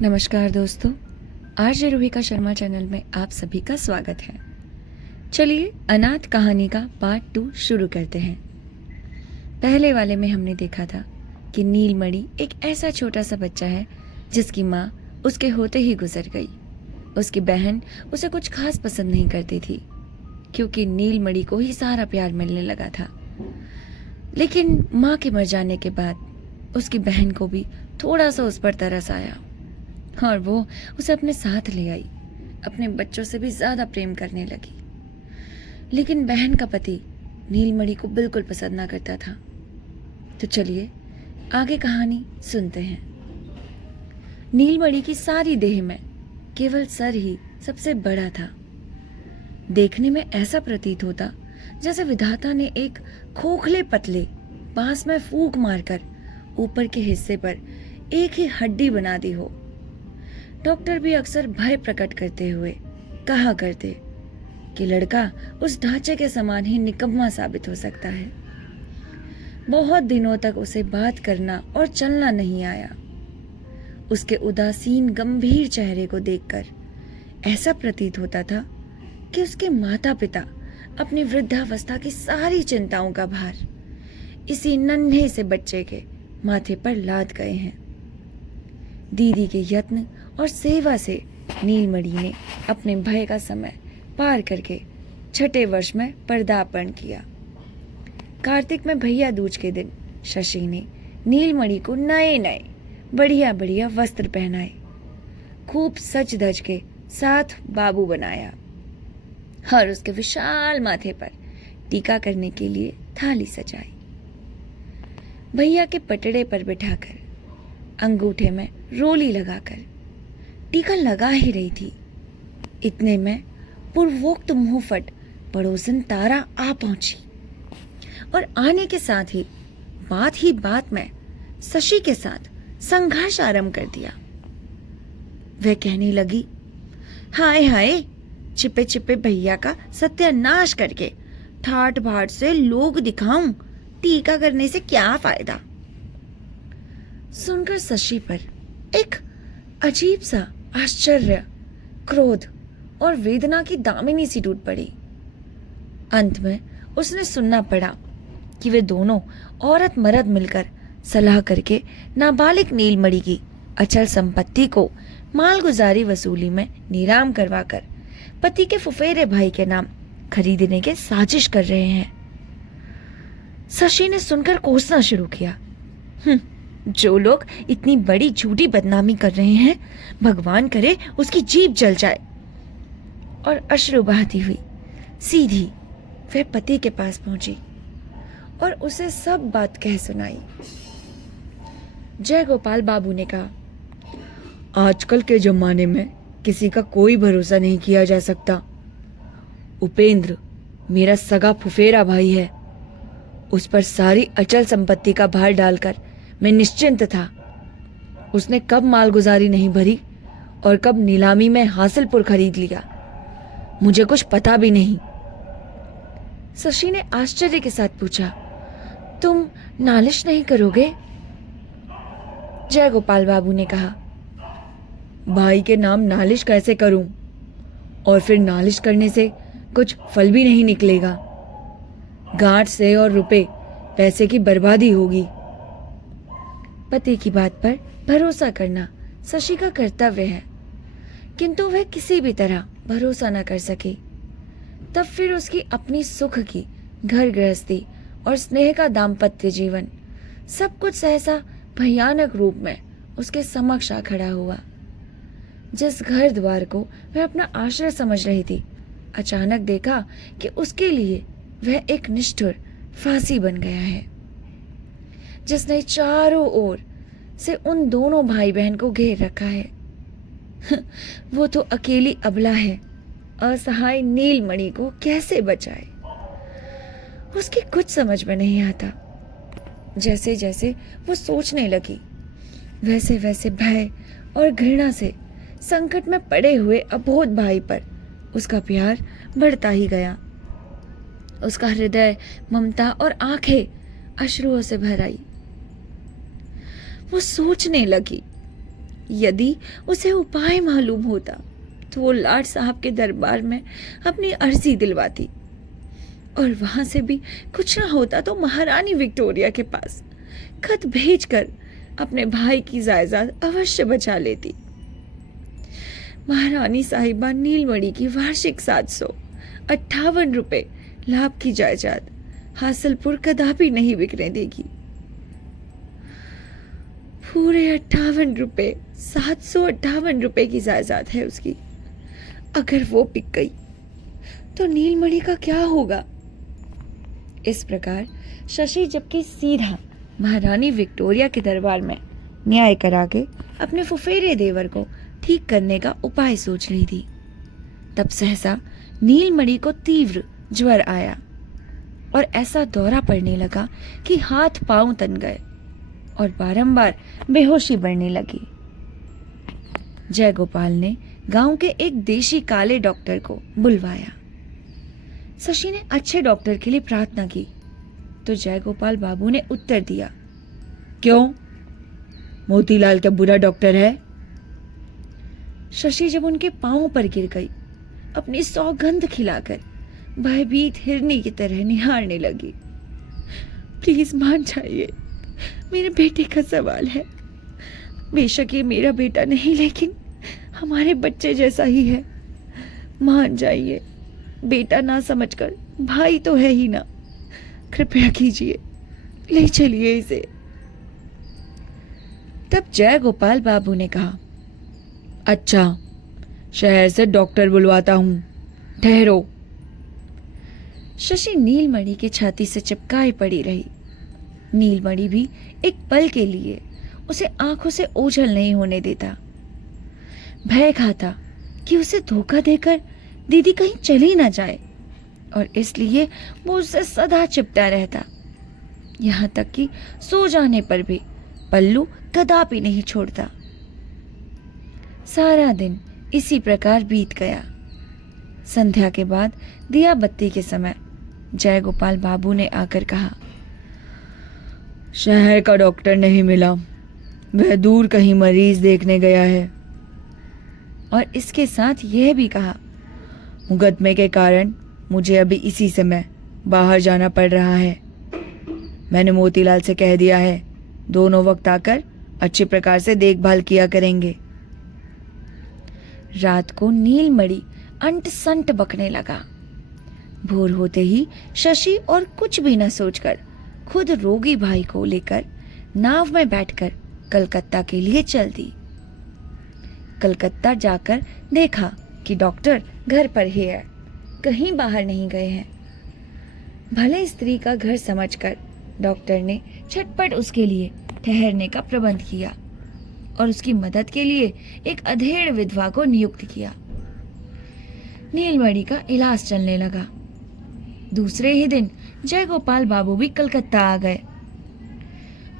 नमस्कार दोस्तों, RJ रूहिका Sharma channel में आप सभी का स्वागत है। चलिए अनाथ कहानी का पार्ट 2 शुरू करते हैं। पहले वाले में हमने देखा था कि नीलमणि एक ऐसा छोटा सा बच्चा है जिसकी माँ उसके होते ही गुजर गई। उसकी बहन उसे कुछ खास पसंद नहीं करती थी क्योंकि नीलमणि को ही सारा प्यार मिलने लगा था। लेकिन माँ के मर जाने के बाद उसकी बहन को भी थोड़ा सा उस पर तरस आया और वो उसे अपने साथ ले आई। अपने बच्चों से भी ज्यादा प्रेम करने लगी। लेकिन बहन का पति नीलमणि को बिल्कुल पसंद ना करता था। तो चलिए आगे कहानी सुनते हैं। नीलमणि की सारी देह में केवल सर ही सबसे बड़ा था। देखने में ऐसा प्रतीत होता जैसे विधाता ने एक खोखले पतले बांस में फूंक मारकर ऊपर के हिस्से पर एक ही हड्डी बना दी हो। डॉक्टर भी अक्सर भय प्रकट करते हुए कहा करते कि लड़का उस ढांचे के समान ही निकम्मा साबित हो सकता है। बहुत दिनों तक उसे बात करना और चलना नहीं आया। उसके उदासीन गंभीर चेहरे को देखकर ऐसा प्रतीत होता था कि उसके माता पिता अपनी वृद्धावस्था की सारी चिंताओं का भार इसी नन्हे से बच्चे के माथे पर लाद गए हैं। दीदी के यत्न और सेवा से नीलमणि ने अपने भय का समय पार करके 6ठे वर्ष में पदार्पण किया। कार्तिक में भैया दूज के दिन शशि ने नीलमणि को नए नए बढ़िया बढ़िया वस्त्र पहनाए, खूब सज धज के साथ बाबू बनाया और उसके विशाल माथे पर टीका करने के लिए थाली सजाई। भैया के पटड़े पर बिठाकर अंगूठे में रोली लगाकर टीका लगा ही रही थी। इतने में पूर्वोक्त मुंहफट पड़ोसन तारा आ पहुंची और आने के साथ ही बात में शशि के साथ संघर्ष आरंभ कर दिया। वह कहने लगी, हाय हाय, छिपे छिपे भैया का सत्यानाश करके ठाट बाट से लोग दिखाऊं, टीका करने से क्या फायदा। सुनकर शशि पर एक अजीब सा आश्चर्य, क्रोध और वेदना की दामिनी सी टूट पड़ी। अंत में उसने सुनना पड़ा कि वे दोनों औरत मर्द मिलकर सलाह करके नाबालिग नीलमणि की अचल संपत्ति को मालगुजारी वसूली में नीलाम करवाकर पति के फुफेरे भाई के नाम खरीदने के साजिश कर रहे हैं। शशि ने सुनकर कोसना शुरू किया। जो लोग इतनी बड़ी झूठी बदनामी कर रहे हैं, भगवान करे उसकी जीभ जल जाए। और अश्रु बहाती हुई सीधी वह पति के पास पहुंची और उसे सब बात कह सुनाई। जय गोपाल बाबू ने कहा, आजकल के जमाने में किसी का कोई भरोसा नहीं किया जा सकता। उपेंद्र मेरा सगा फुफेरा भाई है। उस पर सारी अचल संपत्ति का भार डालकर मैं निश्चिंत था। उसने कब मालगुजारी नहीं भरी और कब नीलामी में हासिलपुर खरीद लिया, मुझे कुछ पता भी नहीं। शशि ने आश्चर्य के साथ पूछा, तुम नालिश नहीं करोगे? जय गोपाल बाबू ने कहा, भाई के नाम नालिश कैसे करूं, और फिर नालिश करने से कुछ फल भी नहीं निकलेगा। गांठ से और रुपए पैसे की बर्बादी होगी। पति की बात पर भरोसा करना शशि का कर्तव्य है, किंतु वह किसी भी तरह भरोसा न कर सकी। तब फिर उसकी अपनी सुख की घर गृहस्थी और स्नेह का दाम्पत्य जीवन सब कुछ सहसा भयानक रूप में उसके समक्ष आ खड़ा हुआ। जिस घर द्वार को वह अपना आश्रय समझ रही थी, अचानक देखा कि उसके लिए वह एक निष्ठुर फांसी बन गया है, जिसने चारों ओर से उन दोनों भाई बहन को घेर रखा है। वो तो अकेली अबला है, असहाय नीलमणि को कैसे बचाए, उसकी कुछ समझ में नहीं आता। जैसे जैसे वो सोचने लगी, वैसे वैसे भय और घृणा से संकट में पड़े हुए अबोध भाई पर उसका प्यार बढ़ता ही गया। उसका हृदय ममता और आंखें अश्रुओं से भर आई। वो सोचने लगी, यदि उसे उपाय मालूम होता तो वो लाट साहब के दरबार में अपनी अर्जी दिलवाती, और वहां से भी कुछ ना होता तो महारानी विक्टोरिया के पास खत भेजकर अपने भाई की जायदाद अवश्य बचा लेती। महारानी साहिबा नीलमणि की वार्षिक 758 रुपए लाभ की जायदाद हासिलपुर कदापि नहीं बिकने देगी। पूरे 758 रुपए की जायदाद है उसकी। अगर वो बिक गई तो नीलमणि का क्या होगा? इस प्रकार शशि जबकि सीधा महारानी विक्टोरिया के दरबार में न्याय करा के अपने फुफेरे देवर को ठीक करने का उपाय सोच रही थी, तब सहसा नीलमणि को तीव्र ज्वर आया और ऐसा दौरा पड़ने लगा कि हाथ पांव तन गए और बारंबार बेहोशी बढ़ने लगी। जयगोपाल ने गांव के एक देशी काले डॉक्टर को बुलवाया। शशि ने अच्छे डॉक्टर के लिए प्रार्थना की तो जयगोपाल बाबू ने उत्तर दिया, क्यों, मोतीलाल क्या बुरा डॉक्टर है? शशि जब उनके पांव पर गिर गई, अपनी सौगंध खिलाकर भयभीत हिरनी की तरह निहारने लगी। प्लीज मान जाइए, मेरे बेटे का सवाल है। बेशक ये मेरा बेटा नहीं, लेकिन हमारे बच्चे जैसा ही है। मान जाइए, बेटा ना समझकर भाई तो है ही ना। कृपया कीजिए, ले चलिए इसे। तब जयगोपाल बाबू ने कहा, अच्छा, शहर से डॉक्टर बुलवाता हूं, ठहरो। शशि नीलमणि की छाती से चिपकाई पड़ी रही। नीलमणि भी एक पल के लिए उसे आंखों से ओझल नहीं होने देता। भय खाता कि उसे धोखा देकर दीदी कहीं चली ना जाए, और इसलिए वो उससे सदा चिपटा रहता। यहाँ तक कि सो जाने पर भी पल्लू कदापि नहीं छोड़ता। सारा दिन इसी प्रकार बीत गया। संध्या के बाद दिया बत्ती के समय जयगोपाल बाबू ने आकर कहा, शहर का डॉक्टर नहीं मिला, वह दूर कहीं मरीज देखने गया है। और इसके साथ यह भी कहा, मुकदमे के कारण मुझे अभी इसी समय बाहर जाना पड़ रहा है। मैंने मोतीलाल से कह दिया है, दोनों वक्त आकर अच्छे प्रकार से देखभाल किया करेंगे। रात को नीलमणि अंट संट बकने लगा। भोर होते ही शशि और कुछ भी न सोचकर खुद रोगी भाई को लेकर नाव में बैठकर कलकत्ता के लिए चल दी। कलकत्ता जाकर देखा कि डॉक्टर घर पर ही है, कहीं बाहर नहीं गए हैं। भले स्त्री का घर समझकर डॉक्टर ने झटपट उसके लिए ठहरने का प्रबंध किया और उसकी मदद के लिए एक अधेड़ विधवा को नियुक्त किया। नीलमणि का इलाज चलने लगा। दूसरे ही दिन जयगोपाल बाबू भी कलकत्ता आ गए।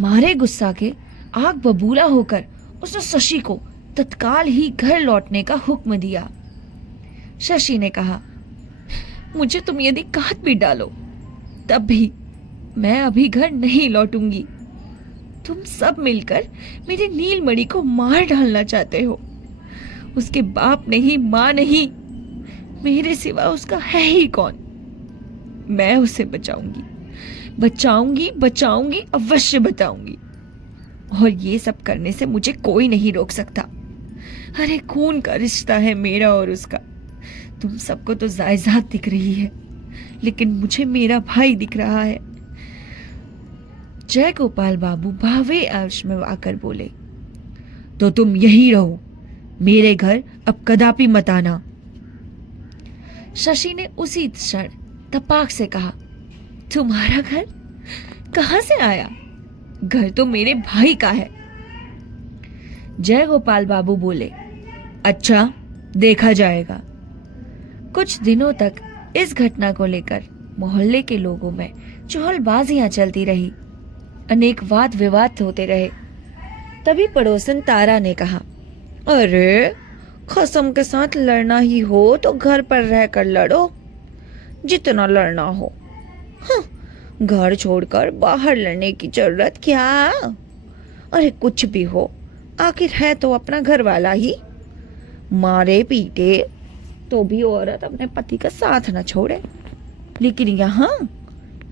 मारे गुस्सा के आग बबूला होकर उसने शशि को तत्काल ही घर लौटने का हुक्म दिया। शशि ने कहा, मुझे तुम यदि काट भी डालो तब भी मैं अभी घर नहीं लौटूंगी। तुम सब मिलकर मेरे नीलमणि को मार डालना चाहते हो। उसके बाप नहीं, माँ नहीं, मेरे सिवा उसका है ही कौन। मैं उसे बचाऊंगी, बचाऊंगी, बचाऊंगी, अवश्य बताऊंगी। और ये सब करने से मुझे कोई नहीं रोक सकता। अरे खून का रिश्ता है मेरा और उसका। तुम सबको तो जायदाद दिख रही है, लेकिन मुझे मेरा भाई दिख रहा है। जयगोपाल बाबू भावे आश में आकर बोले, तो तुम यही रहो, मेरे घर अब कदापि मत आना। शशि ने उसी क्षण तपाक से कहा, तुम्हारा घर कहां से आया? घर तो मेरे भाई का है। जयगोपाल बाबू बोले, अच्छा, देखा जाएगा। कुछ दिनों तक इस घटना को लेकर मोहल्ले के लोगों में चहलबाजियां चलती रही, अनेक वाद विवाद होते रहे। तभी पड़ोसन तारा ने कहा, अरे खसम के साथ लड़ना ही हो तो घर पर रहकर लड़ो, जितना लड़ना हो। हाँ, घर छोड़कर बाहर लड़ने की जरूरत क्या? अरे कुछ भी हो, आखिर है तो अपना घर वाला ही, मारे पीटे तो भी औरत अपने पति का साथ न छोड़े, लेकिन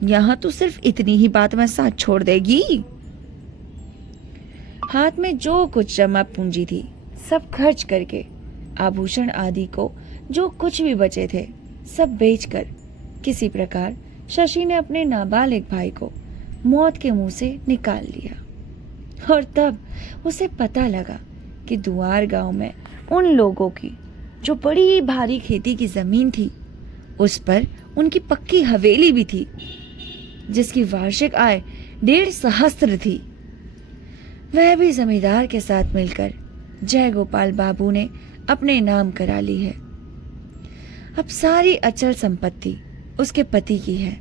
यहाँ तो सिर्फ इतनी ही बात में साथ छोड़ देगी। हाथ में जो कुछ जमा पूंजी थी सब खर्च करके, आभूषण आदि को जो कुछ भी बचे थे सब बेचकर किसी प्रकार शशि ने अपने नाबालिग भाई को मौत के मुंह से निकाल लिया। और तब उसे पता लगा कि दुआर गांव में उन लोगों की जो बड़ी भारी खेती की जमीन थी, उस पर उनकी पक्की हवेली भी थी, जिसकी वार्षिक आय 1.5 सहस्त्र थी। वह भी जमींदार के साथ मिलकर जय गोपाल बाबू ने अपने नाम करा ली है। अब सारी अचल संपत्ति उसके पति की है,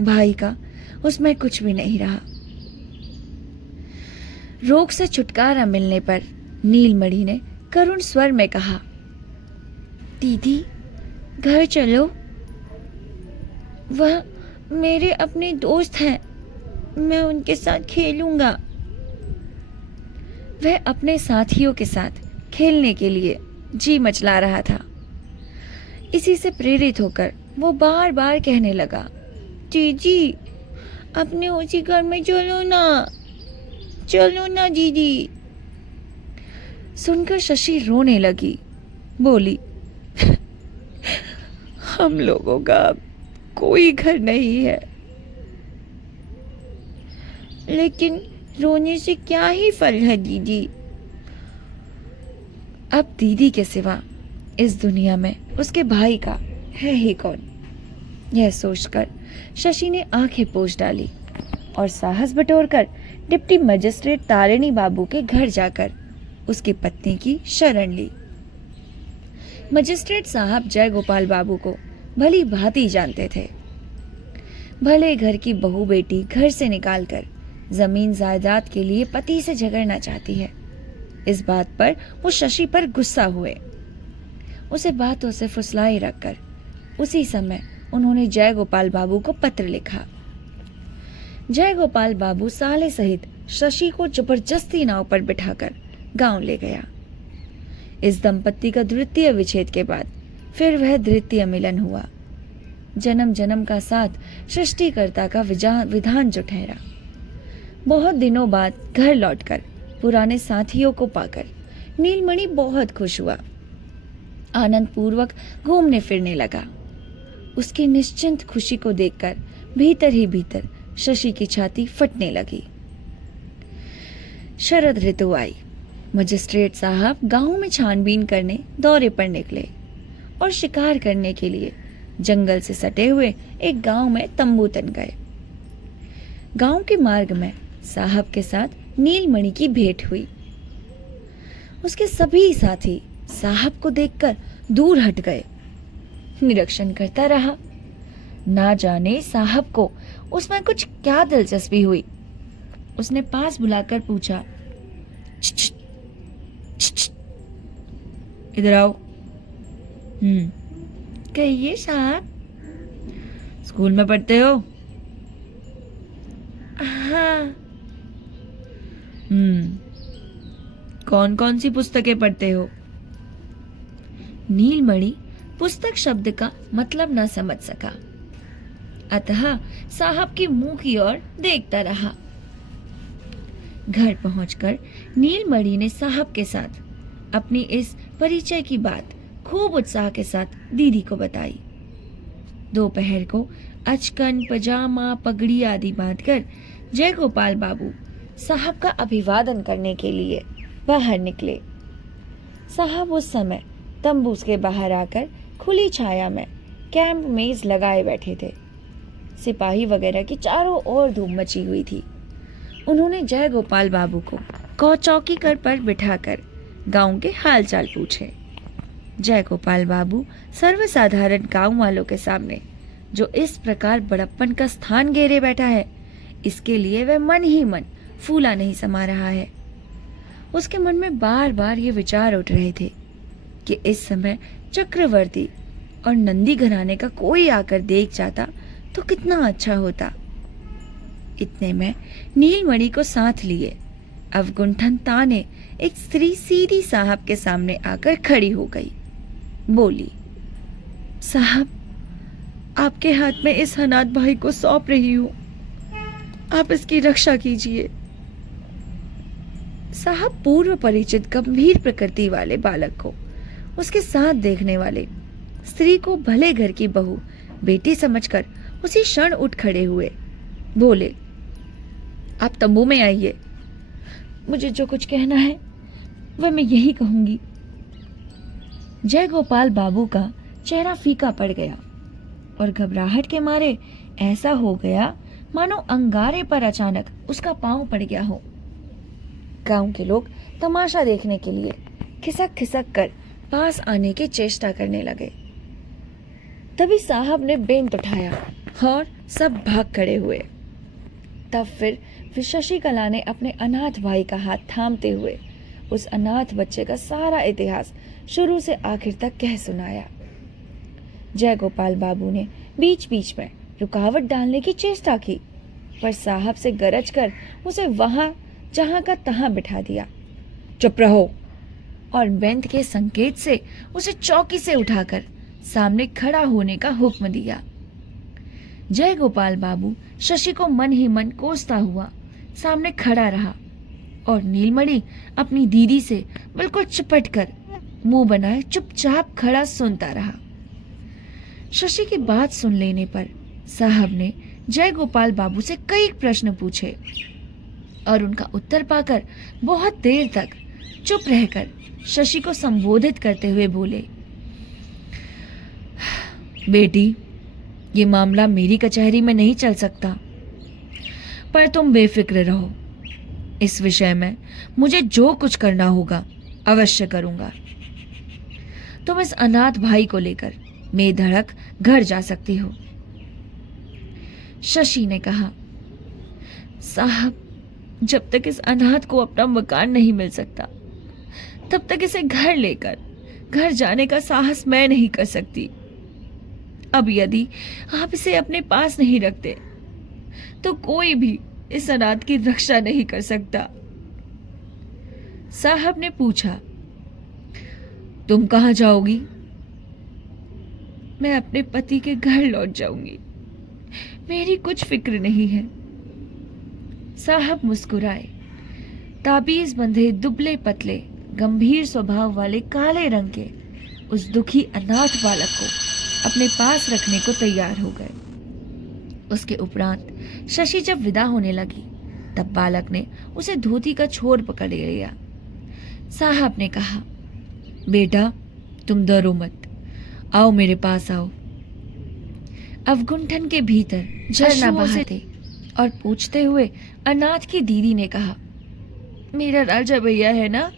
भाई का उसमें कुछ भी नहीं रहा। रोग से छुटकारा मिलने पर नीलमणि ने करुण स्वर में कहा, दीदी घर चलो, वह मेरे अपने दोस्त हैं, मैं उनके साथ खेलूंगा। वह अपने साथियों के साथ खेलने के लिए जी मचला रहा था। इसी से प्रेरित होकर वो बार बार कहने लगा, दीदी अपने उसी घर में चलो ना दीदी। सुनकर शशि रोने लगी, बोली, हम लोगों का अब कोई घर नहीं है। लेकिन रोने से क्या ही फल है दीदी। अब दीदी के सिवा इस दुनिया में उसके भाई का है ही कौन। यह सोचकर शशि ने आंखें पोंछ डाली और साहस बटोरकर डिप्टी मजिस्ट्रेट तारिणी बाबू के घर जाकर उसकी पत्नी की शरण ली। मजिस्ट्रेट साहब जय गोपाल बाबू को भली भांति जानते थे। भले घर की बहू बेटी घर से निकालकर जमीन जायदाद के लिए पति से झगड़ना चाहती है, इस बात पर वो शशि पर गुस्सा हुए। उसे बातों से फुसलाई रखकर उसी समय उन्होंने जय गोपाल बाबू को पत्र लिखा। जय गोपाल बाबू साले सहित शशि को जबरदस्ती नाव पर बिठाकर गांव ले गया। इस दंपत्ति का द्वितीय विच्छेद के बाद फिर वह द्वितीय मिलन हुआ। जन्म जन्म का साथ सृष्टिकर्ता का विधान जो ठहरा। बहुत दिनों बाद घर लौटकर पुराने साथियों को पाकर नीलमणि बहुत खुश हुआ। आनंद पूर्वक घूमने फिरने लगा। उसकी निश्चिंत खुशी को देखकर भीतर ही भीतर शशि की छाती फटने लगी। शरद ऋतु आई। मजिस्ट्रेट साहब गांव में छानबीन करने दौरे पर निकले और शिकार करने के लिए जंगल से सटे हुए एक गांव में तंबू तन गए। गांव के मार्ग में साहब के साथ नीलमणि की भेंट हुई। उसके सभी साथी साहब को देखकर दूर हट गए। निरीक्षण करता रहा। ना जाने साहब को उसमें कुछ क्या दिलचस्पी हुई। उसने पास बुलाकर पूछा, इधर आओ। कहिए साहब। स्कूल में पढ़ते हो? हाँ। कौन कौन सी पुस्तकें पढ़ते हो? नीलमणि पुस्तक शब्द का मतलब न समझ सका, अतः साहब के मुंह की ओर देखता रहा। घर पहुंचकर नीलमणि ने साहब के साथ अपनी इस परिचय की बात खूब उत्साह के साथ दीदी को बताई। दोपहर को अचकन पजामा पगड़ी आदि बांधकर जय गोपाल बाबू साहब का अभिवादन करने के लिए बाहर निकले। साहब उस समय तंबू के बाहर आकर खुली छाया में कैंप मेज लगाए बैठे थे। सिपाही वगैरह की चारों ओर धूम मची हुई थी। उन्होंने जय गोपाल बाबू को चौकी पर बिठाकर गांव के हालचाल पूछे। जय गोपाल बाबू सर्वसाधारण गांव वालों के सामने जो इस प्रकार बड़प्पन का स्थान घेरे बैठा है, इसके लिए वह मन ही मन फूला नहीं समा रहा है। उसके मन में बार बार ये विचार उठ रहे थे कि इस समय चक्रवर्ती और नंदी घराने का कोई आकर देख जाता तो कितना अच्छा होता। इतने में नीलमणि को साथ लिए अवगुंठन ताने एक स्त्री सीधी साहब के सामने आकर खड़ी हो गई। बोली, साहब, आपके हाथ में इस अनाथ भाई को सौंप रही हूं, आप इसकी रक्षा कीजिए। साहब पूर्व परिचित गंभीर प्रकृति वाले बालक को उसके साथ देखने वाले स्त्री को भले घर की बहू बेटी समझकर उसी क्षण उठ खड़े हुए। बोले, आप तंबू में आइए, मुझे जो कुछ कहना है वह मैं यही कहूंगी। जय गोपाल बाबू का चेहरा फीका पड़ गया और घबराहट के मारे ऐसा हो गया मानो अंगारे पर अचानक उसका पांव पड़ गया हो। गांव के लोग तमाशा देखने के लिए खिसक खिसक कर पास आने की चेष्टा करने लगे। तभी साहब ने बेंत उठाया और सब भाग खड़े हुए। तब फिर शशिकला ने अपने अनाथ भाई का हाथ थामते हुए उस अनाथ बच्चे का सारा इतिहास शुरू से आखिर तक कह सुनाया। जय गोपाल बाबू ने बीच बीच में रुकावट डालने की चेष्टा की, पर साहब से गरज कर उसे वहां जहां का तहां बिठा दिया। चुप रहो, और बेंत के संकेत से उसे चौकी से उठाकर सामने खड़ा होने का हुक्म दिया। जय गोपाल बाबू शशि को मन ही मन कोसता हुआ सामने खड़ा रहा और नीलमणि अपनी दीदी से बिल्कुल चिपट कर मुंह बनाए चुपचाप खड़ा सुनता रहा। शशि की बात सुन लेने पर साहब ने जय गोपाल बाबू से कई प्रश्न पूछे और उनका उत्तर पाकर बहुत देर तक चुप रहकर शशि को संबोधित करते हुए बोले, बेटी, ये मामला मेरी कचहरी में नहीं चल सकता, पर तुम बेफिक्र रहो। इस विषय में मुझे जो कुछ करना होगा अवश्य करूंगा। तुम इस अनाथ भाई को लेकर बेधड़क घर जा सकती हो। शशि ने कहा, साहब, जब तक इस अनाथ को अपना मकान नहीं मिल सकता तब तक इसे घर लेकर घर जाने का साहस मैं नहीं कर सकती। अब यदि आप इसे अपने पास नहीं रखते तो कोई भी इस अनाथ की रक्षा नहीं कर सकता। साहब ने पूछा, तुम कहां जाओगी? मैं अपने पति के घर लौट जाऊंगी, मेरी कुछ फिक्र नहीं है। साहब मुस्कुराए। ताबीज बंधे दुबले पतले गंभीर स्वभाव वाले काले रंग के उस दुखी अनाथ बालक को अपने पास रखने को तैयार हो गए। उसके उपरांत शशि जब विदा होने लगी तब बालक ने उसे धोती का छोर पकड़ लिया। साहब ने कहा, बेटा, तुम डरो मत, आओ मेरे पास आओ। अवगुंठन के भीतर झरना बहाते और पूछते हुए अनाथ की दीदी ने कहा, मेरा राजा भैया है ना,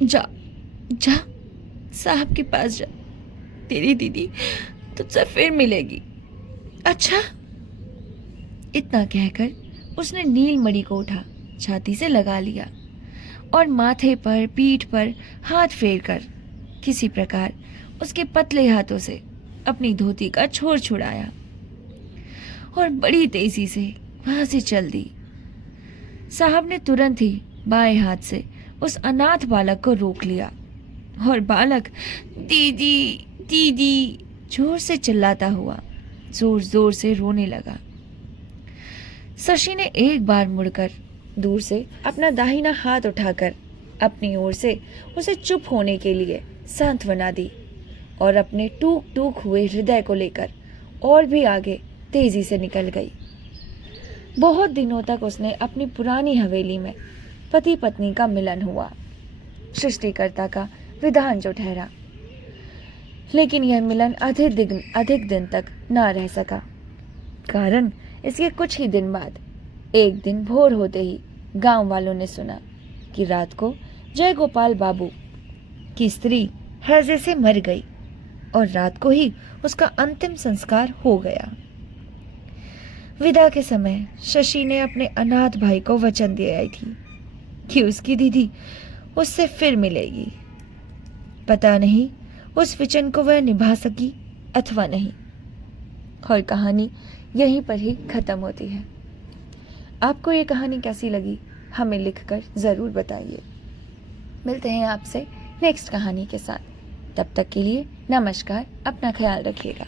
जा जा साहब के पास जा, तेरी दीदी तुझसे फिर मिलेगी। अच्छा। इतना कहकर उसने नीलमणि को उठा छाती से लगा लिया और माथे पर पीठ पर हाथ फेर कर किसी प्रकार उसके पतले हाथों से अपनी धोती का छोर छुड़ाया और बड़ी तेजी से वहां से चल दी। साहब ने तुरंत ही बाएं हाथ से उस अनाथ बालक को रोक लिया और बालक दीदी दीदी जोर से चिल्लाता हुआ जोर जोर से रोने लगा। शशि ने एक बार मुड़कर दूर से अपना दाहिना हाथ उठाकर अपनी ओर से उसे चुप होने के लिए सांत्वना दी और अपने टूक टूक हुए हृदय को लेकर और भी आगे तेजी से निकल गई। बहुत दिनों तक उसने अपनी पुरानी हवेली में पति पत्नी का मिलन हुआ, सृष्टिकर्ता का विधान जो ठहरा, लेकिन यह मिलन अधिक दिन तक ना रह सका। कारण इसके कुछ ही दिन बाद एक दिन भोर होते ही गांव वालों ने सुना कि रात को जय गोपाल बाबू की स्त्री हैजे से मर गई और रात को ही उसका अंतिम संस्कार हो गया। विदा के समय शशि ने अपने अनाथ भाई को वचन दे आई थी कि उसकी दीदी उससे फिर मिलेगी। पता नहीं उस वचन को वह निभा सकी अथवा नहीं, और कहानी यहीं पर ही खत्म होती है। आपको ये कहानी कैसी लगी हमें लिखकर ज़रूर बताइए। मिलते हैं आपसे नेक्स्ट कहानी के साथ। तब तक के लिए नमस्कार, अपना ख्याल रखिएगा।